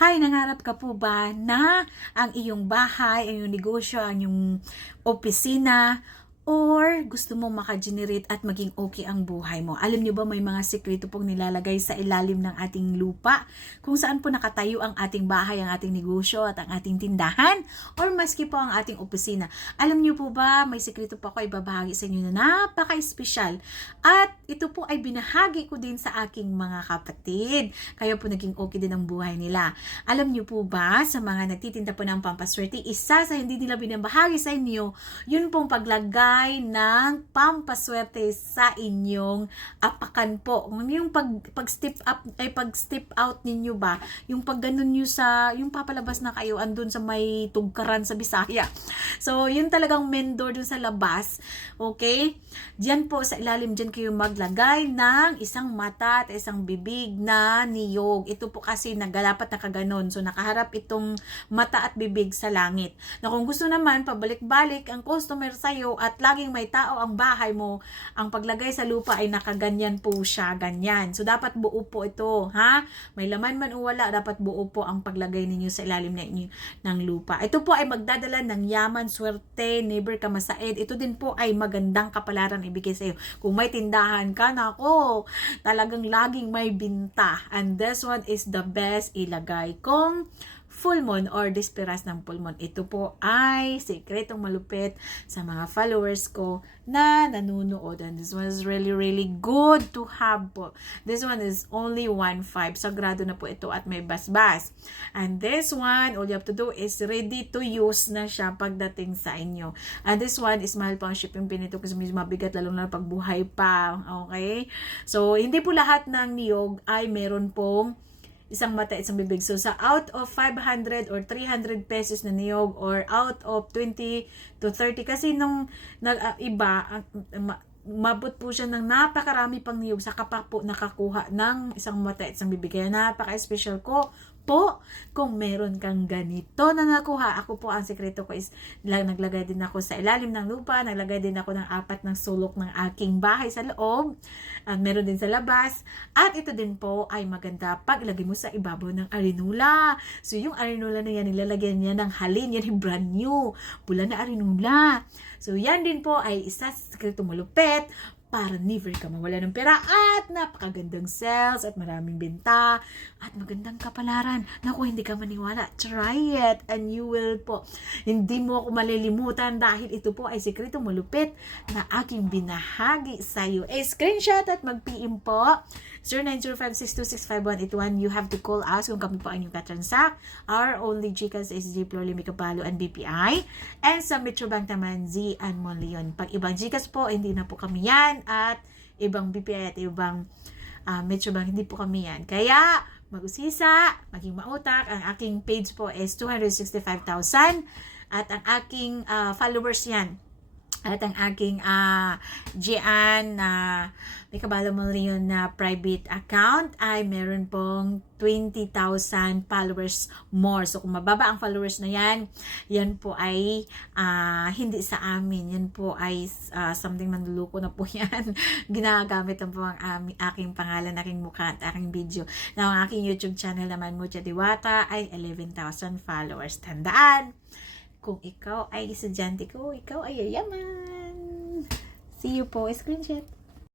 Hi, nangarap ka po ba na ang iyong bahay, ang iyong negosyo, ang iyong opisina, or gusto mo maka-generate at maging okay ang buhay mo? Alam niyo ba may mga sekreto pong nilalagay sa ilalim ng ating lupa kung saan po nakatayo ang ating bahay, ang ating negosyo at ang ating tindahan or maski po ang ating opisina. Alam niyo po ba may sekreto po ako ibabahagi sa inyo na napaka-espesyal at ito po ay binahagi ko din sa aking mga kapatid. Kaya po naging okay din ang buhay nila. Alam niyo po ba sa mga nagtitinda po ng pampaswerte, isa sa hindi nila binabahagi sa inyo, yun pong paglagay ng pampaswerte sa inyong apakan po. Yung pag-step up ay pag-step out ninyo ba, yung pag ganun niyo sa yung papalabas na kayo andun sa may tugkaran sa Bisaya. So, yun talagang main door dun sa labas. Okay? Diyan po sa ilalim diyan kayo maglagay ng isang mata at isang bibig na niyog. Ito po kasi nagalapat na kaganon. So, nakaharap itong mata at bibig sa langit. Na kung gusto naman, pabalik-balik ang customer sa'yo at laging may tao ang bahay mo, ang paglagay sa lupa ay nakaganyan po siya, ganyan. So, dapat buo po ito, ha? May laman man o wala, dapat buo po ang paglagay ninyo sa ilalim ng lupa. Ito po ay magdadala ng yaman, swerte, never ka masaid. Ito din po ay magandang kapalaran ibigay sa iyo. Kung may tindahan ka, nako, talagang laging may binta. And this one is the best ilagay kung full moon or disperas ng full moon. Ito po ay sekretong malupit sa mga followers ko na nanunood. And this one is really good to have po. This one is only 1.5. Sagrado na po ito at may basbas. And this one, all you have to do is ready to use na siya pagdating sa inyo. And this one is mahal pa ang shipping pin ito kasi medyo mabigat lalo na pagbuhay pa. Okay? So, hindi po lahat ng niyog ay meron pong isang mata, isang bibig. So, sa out of 500 or 300 pesos na niyog or out of 20 to 30, kasi nung iba, mabot po siya ng napakarami pang niyog sa pa po nakakuha ng isang mata, isang bibig. Kaya napaka-special ko po kung meron kang ganito na nakuha. Ako po, ang sekreto ko is naglagay din ako sa ilalim ng lupa, naglagay din ako ng 4 ng sulok ng aking bahay sa loob, meron din sa labas, at ito din po ay maganda pag ilagay mo sa ibabaw ng arinula. So yung arinula na yan, nilalagyan niya ng halin, yan yung brand new pula na arinula. So yan din po ay isa sa sekreto malupit para never ka mawala ng pera at napakagandang sales at maraming benta at magandang kapalaran. Naku, hindi ka maniwala. Try it and you will po. Hindi mo ako malilimutan dahil ito po ay sekreto malupit na aking binahagi sa iyo. Screenshot at mag-PM po. 0905-626-5181. You have to call us kung kami po ang inyong katransact. Our only GCash is G. Flor Limika Palo and BPI. And sa Metrobank naman, Z and Monleon. Pag ibang GCash po, hindi na po kami yan. At ibang BPI at ibang Metrobank, hindi po kami yan. Kaya, mag-usisa, maging mautak. Ang aking page po is 265,000. At ang aking followers yan. At ang aking Gian na may kabalo mo rin na private account ay meron pong 20,000 followers more. So kung mababa ang followers na yan, yan po ay hindi sa amin. Yan po ay something manluluko na po yan. Ginagamit lang po ang aking pangalan, aking mukha at aking video. Now, ang aking YouTube channel naman, Mucha Diwata, ay 11,000 followers. Tandaan! Kung ikaw ay estudyante ko, ikaw ay yayaman. See you po. Screenshot.